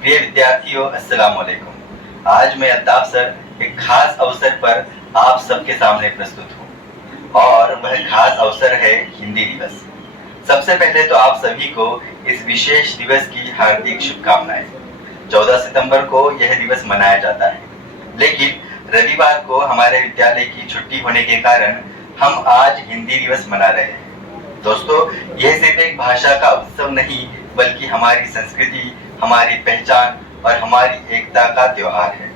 प्रिय विद्यार्थियों, अस्सलाम वालेकुम। आज मैं अल्ताफ सर एक खास अवसर पर आप सबके सामने प्रस्तुत हूँ और वह खास अवसर है हिंदी दिवस। सबसे पहले तो आप सभी को इस विशेष दिवस की हार्दिक शुभकामनाएं। 14 सितंबर को यह दिवस मनाया जाता है, लेकिन रविवार को हमारे विद्यालय की छुट्टी होने के कारण हम आज हिंदी दिवस मना रहे हैं। दोस्तों, यह सिर्फ एक भाषा का उत्सव नहीं, बल्कि हमारी संस्कृति, हमारी पहचान और हमारी एकता का त्योहार है।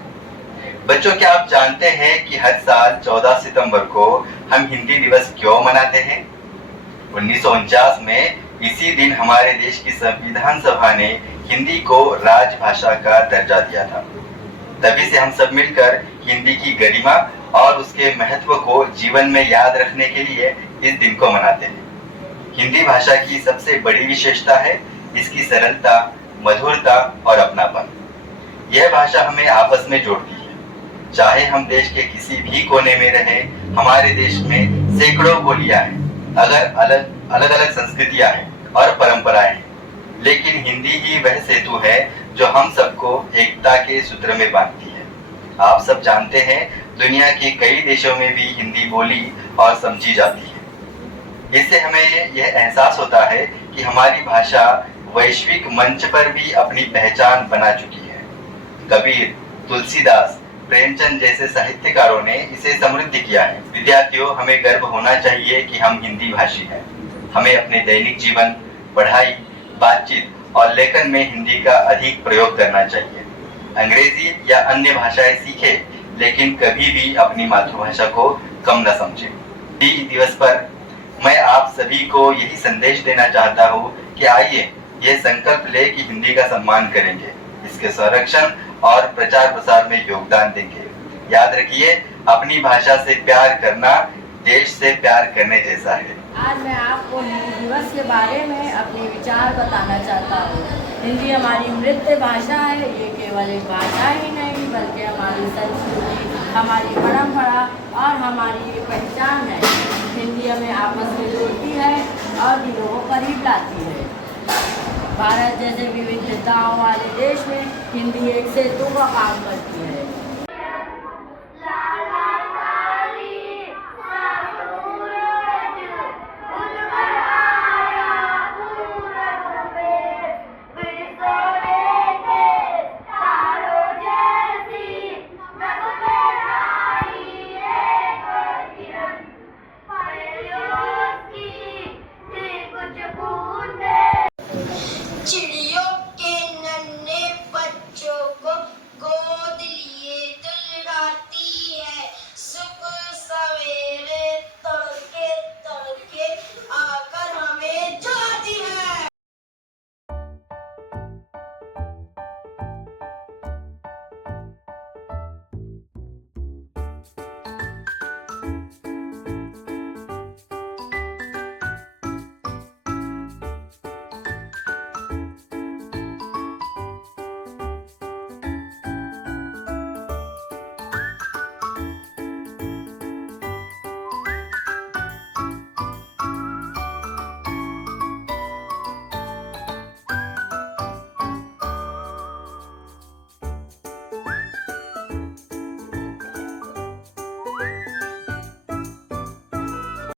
बच्चों, क्या आप जानते हैं कि हर साल 14 सितंबर को हम हिंदी दिवस क्यों मनाते हैं? 1949 में इसी दिन हमारे देश की संविधान सभा ने हिंदी को राजभाषा का दर्जा दिया था। तभी से हम सब मिलकर हिंदी की गरिमा और उसके महत्व को जीवन में याद रखने के लिए इस दिन को मनाते हैं। हिंदी भाषा की सबसे बड़ी विशेषता है इसकी सरलता, मधुरता और अपनापन। यह भाषा हमें आपस में जोड़ती है। चाहे हम देश के किसी भी कोने में रहें, हमारे देश में सैकड़ों बोलियां हैं, अलग संस्कृतियां हैं और परंपराएं हैं, लेकिन हिंदी ही वह सेतु है जो हम सबको एकता के सूत्र में बांधती है। आप सब जानते हैं, दुनिया के कई देशों में भी हिंदी बोली और समझी जाती है। इससे हमें यह एहसास होता है कि हमारी भाषा वैश्विक मंच पर भी अपनी पहचान बना चुकी है। कबीर, तुलसीदास, प्रेमचंद जैसे साहित्यकारों ने इसे समृद्ध किया है। विद्यार्थियों, हमें गर्व होना चाहिए कि हम हिंदी भाषी हैं। हमें अपने दैनिक जीवन, पढ़ाई, बातचीत और लेखन में हिंदी का अधिक प्रयोग करना चाहिए। अंग्रेजी या अन्य भाषाएं सीखें, लेकिन कभी भी अपनी मातृभाषा को कम न समझें। हिंदी दिवस पर मैं आप सभी को यही संदेश देना चाहता हूँ कि आइए ये संकल्प ले कि हिंदी का सम्मान करेंगे, इसके संरक्षण और प्रचार प्रसार में योगदान देंगे। याद रखिए, अपनी भाषा से प्यार करना देश से प्यार करने जैसा है। आज मैं आपको हिंदी दिवस के बारे में अपने विचार बताना चाहता हूँ। हिंदी हमारी मृत भाषा है। ये केवल एक भाषा ही नहीं, बल्कि हमारी संस्कृति, हमारी परंपरा और हमारी पहचान है। हिंदी हमें आपस में जोड़ती है और दिलों को करीब लाती है। भारत जैसे विविधताओं वाले देश में हिंदी एक सेतु का काम करती है।